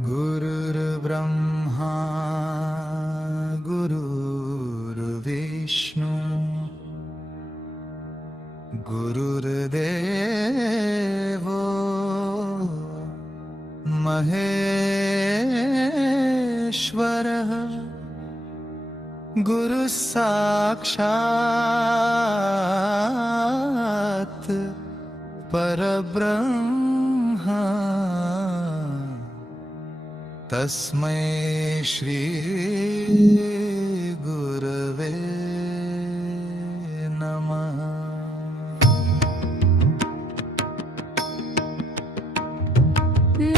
गुरुर्ब्रह्मा गुरुर्विष्णु गुरुर्देवो महेश्वरः गुरुः साक्षात् परब्रह्म तस्मै श्री गुरवे नमः।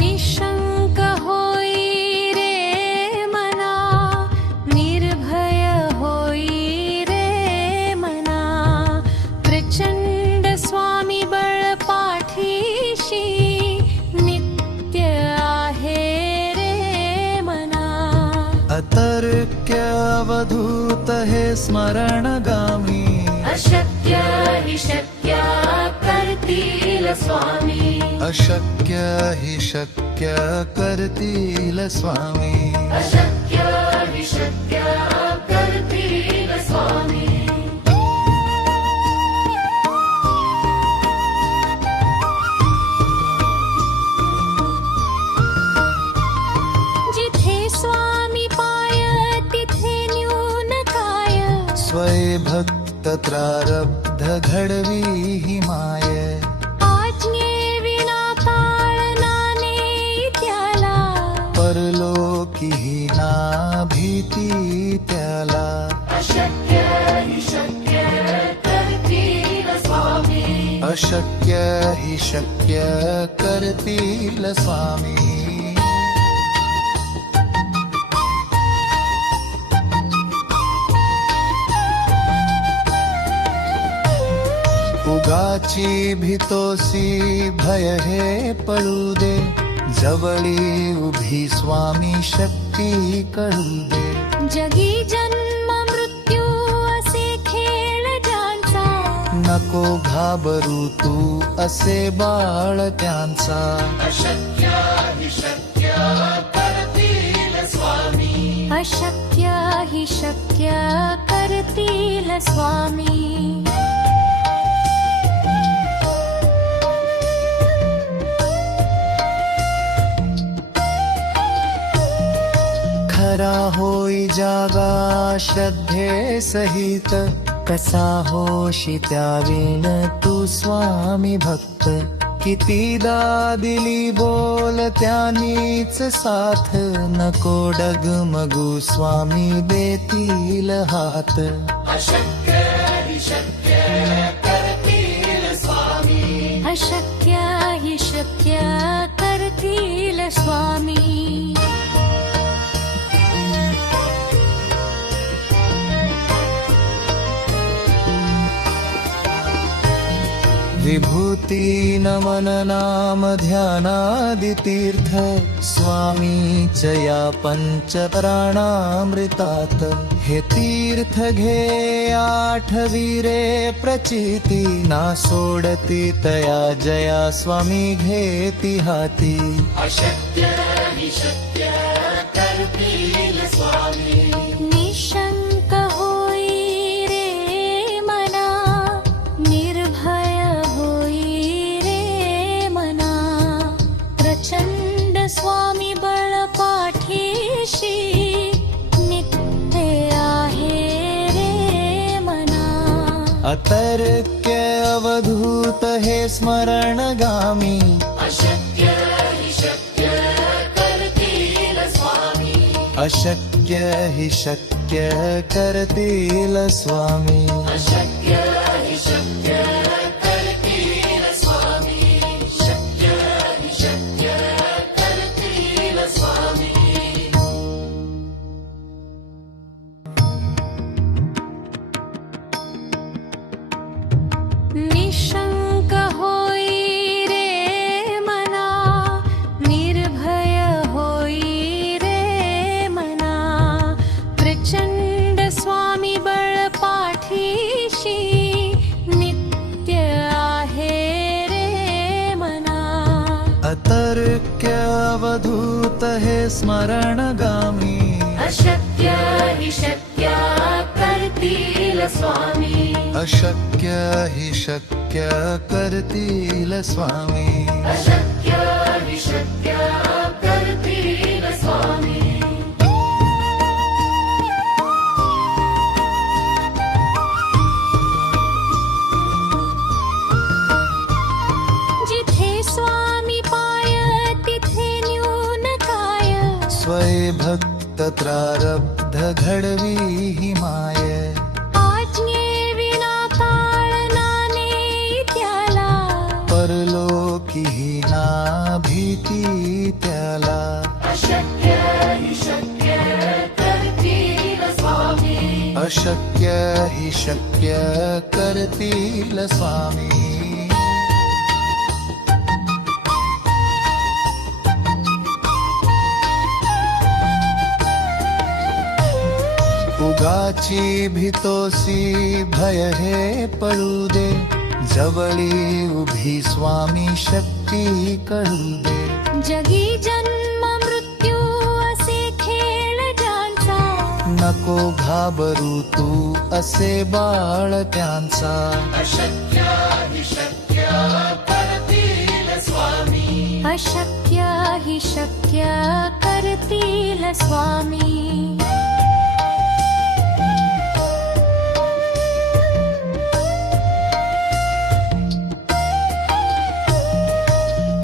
निशंक होई रे मना, निर्भय होई रे मना, प्रचंड स्वामी बळ पाठीशी नित्य आहे रे मना। अतर्क्य अवधूत हे स्मरणगामी, अशक्य हि शक्य करतील स्वामी, अशक्य हि शक्य करतील स्वामी, अशक्य हि शक्य करतील स्वामी। जिथे स्वामी पाय तिथे न्यून काय, स्वय भक्त प्रारब्ध घडवी ही माय, आज्ञेविना पाळना नेई त्याला, परलोकी ही ना भीती त्याला, अशक्य हि शक्य करतील स्वामी, अशक्य हि शक्य करतील स्वामी। उगाची भीतोसी भय हे पडू दे, जवळी उभी स्वामी शक्ती कळू दे, जगी जन्म मृत्यू असे खेळ ज्यांचा, नको घाबरू तू असे बाळ त्यांचा, अशक्य हि शक्य करतील स्वामी, अशक्य हि शक्य करतील स्वामी। खरा होई जागा श्रद्धे सहित, कसा होशी त्याविण तू स्वामी भक्त, कितीदा दिली बोल त्यानीच साथ, नको डगमगू स्वामी देतील हात, अशक्य हि शक्य करतील स्वामी, अशक्य हि शक्य करतील स्वामी। विभूती नमन नाम ध्यानादि तीर्थ, स्वामीच या पंच प्राणामृतात, हे तीर्थ घे आठवी रे प्रचिती, ना सोडती तया जया स्वामी घेती हाती, अशक्य हि शक्य करतील स्वामी। निशंक होई रे मना, निर्भय होई रे मना, प्रचंड स्वामी बळ पाठीशी नित्य आहे रे मना। अतर्क्य अवधूत हे स्मरणगामी, अशक्य हि शक्य करतील स्वामी, अशक्य हि शक्य करतील स्वामी, अशक्य हि शक्य करतील स्वामी, शक्य हि शक्य करतील स्वामी। निशंक होई रे मना, निर्भय होई रे मना, प्रचंड स्वामी बळ पाठीशी नित्य अतर्क्य अवधूत हे स्मरणगामी अशक्य हि शक्य करतील स्वामी अशक्य हि शक्य करतील स्वामी अशक्य हि शक्य करतील स्वामी जिथे स्वामी पाय तिथे न्यून काय स्वय भक्त प्रारब्ध घडवी हि माय आज्ञे विना पाळनाने त्याला परलोकी हि ना भीती त्याला अशक्य हि शक्य करतील स्वामी अशक्य हि शक्य करतील स्वामी उगाची भीतोसी भय हे पळू दे जवळी उभी स्वामी शक्ती कळू दे जगी जन्म मृत्यू असे खेळ ज्यांचा नको घाबरू तू असे बाळ त्यांचा अशक्य हि शक्य करतील स्वामी अशक्य हि शक्य करतील स्वामी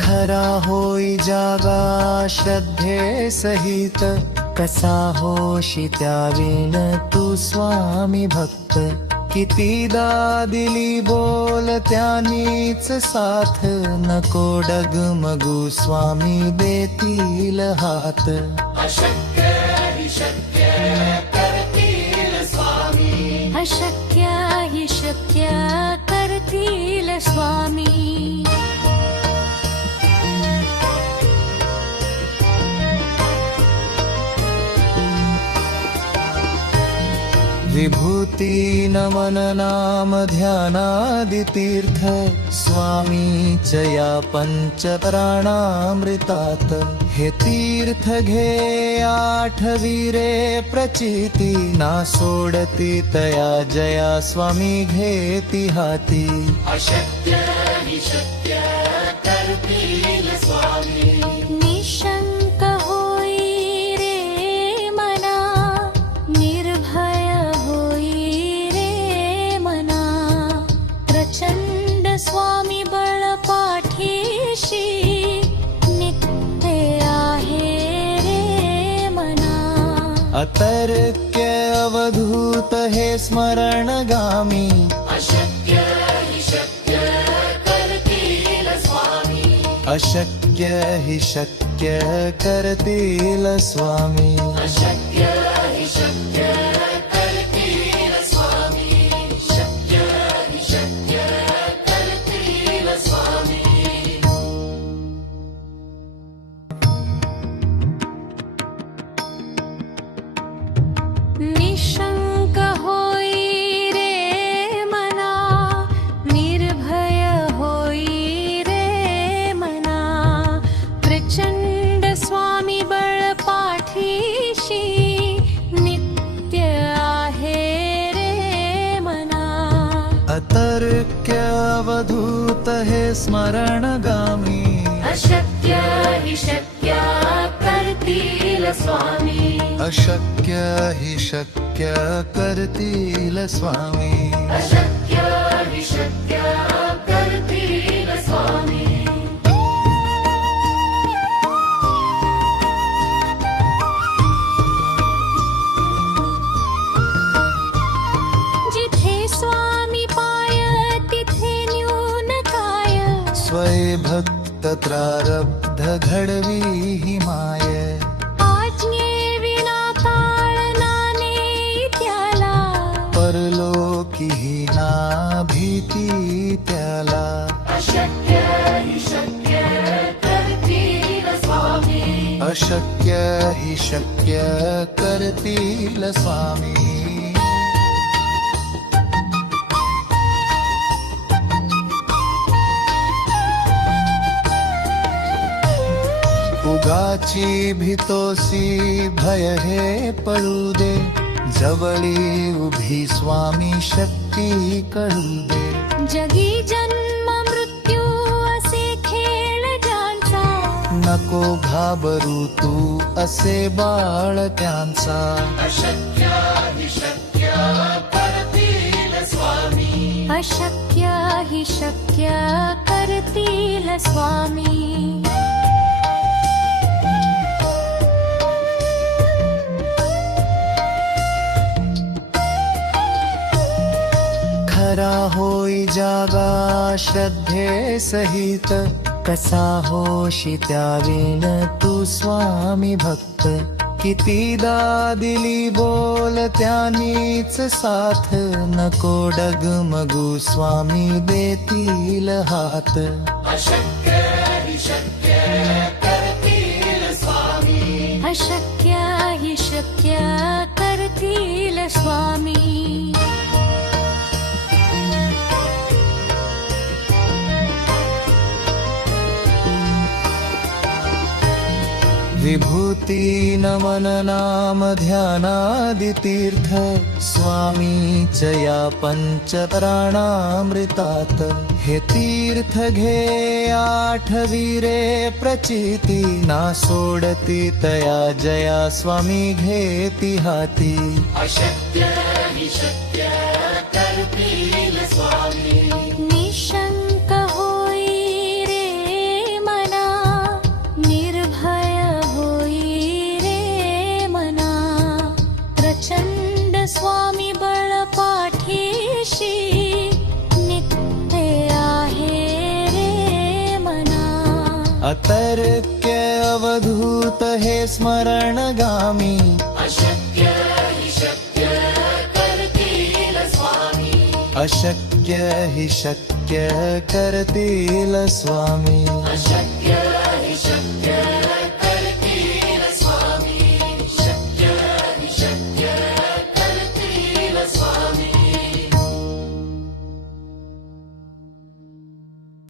खरा होई जागा श्रद्धे सहित कसा होशी त्याविन तू स्वामी भक्त कितीदा दिली बोल त्यानीच साथ नको डगमगू स्वामी देतील हात अशक्य हि शक्य करतील स्वामी अशक्य हि शक्य करतील स्वामी विभूती नमन नाम ध्यानादि तीर्थ स्वामी च या पंच प्राणामृतात हे तीर्थ घे आठवीरे प्रचिती ना सोडती तया जया स्वामी घेती हाती अशक्य हि शक्य करतील स्वामी निशंक होई रे मना निर्भय होई रे मना प्रचंड स्वामी बळ पाठीशी नित्य आहे रे मना अतर्क्य अवधूत हे स्मरणगामी अशक्य हि शक्य करतील स्वामी अशक्य हि शक्य करतील स्वामी अशक्य हि शक्य करतील स्वामी शक्य हि शक्य करतील स्वामी निशंक होई रे मना निर्भय होई रे मना प्रचंड स्वामी बळ पाठीशी नित्य आहे रे मना अतर्क्य अवधूत हे स्मरणगामी अशक्य हि शक्य करतील स्वामी अशक्य हि शक्य करतील स्वामी अशक्य हि शक्य करतील स्वामी जिथे स्वामी पाय तिथे न्यून काय स्वय भक्त प्रारब्ध घडवी हि माय आज्ञे विना पाळनाने त्याला परलोकी हि ना भीती त्याला अशक्य हि शक्य करतील स्वामी अशक्य हि शक्य करतील स्वामी उगाची भीतोसी भय हे पळू दे, जवळी उभी स्वामी शक्ती कळू दे. जगी जन्म मृत्यू असे खेळ ज्यांचा, नको घाबरू तू असे बाळ त्यांचा. अशक्य हि शक्य करतील स्वामी. खरा होई जागा श्रद्धे सहित, कसा होशी त्यावेन तू स्वामी भक्त. कितीदा दिली बोल त्यांनीच साथ, नको डगमगू स्वामी देतील हात. अशक्य हि शक्य करतील स्वामी. विभूती नमन नाम ध्यानादि तीर्थ, स्वामीच या पंचप्राणामृतात. हे तीर्थ घे आठवीरे प्रचिती, ना सोडती तया जया स्वामी घेती हाती. अशक्य हि शक्य करतील स्वामी. निशंक होई रे मना, निर्भय होई रे मना. प्रचंड स्वामी बळ पाठीशी, नित्य आहे रे मना. अतर्क्य अवधूत हे स्मरणगामी, अशक्य हि शक्य करतील स्वामी. अशक्य हि शक्य करतील स्वामी. अशक्य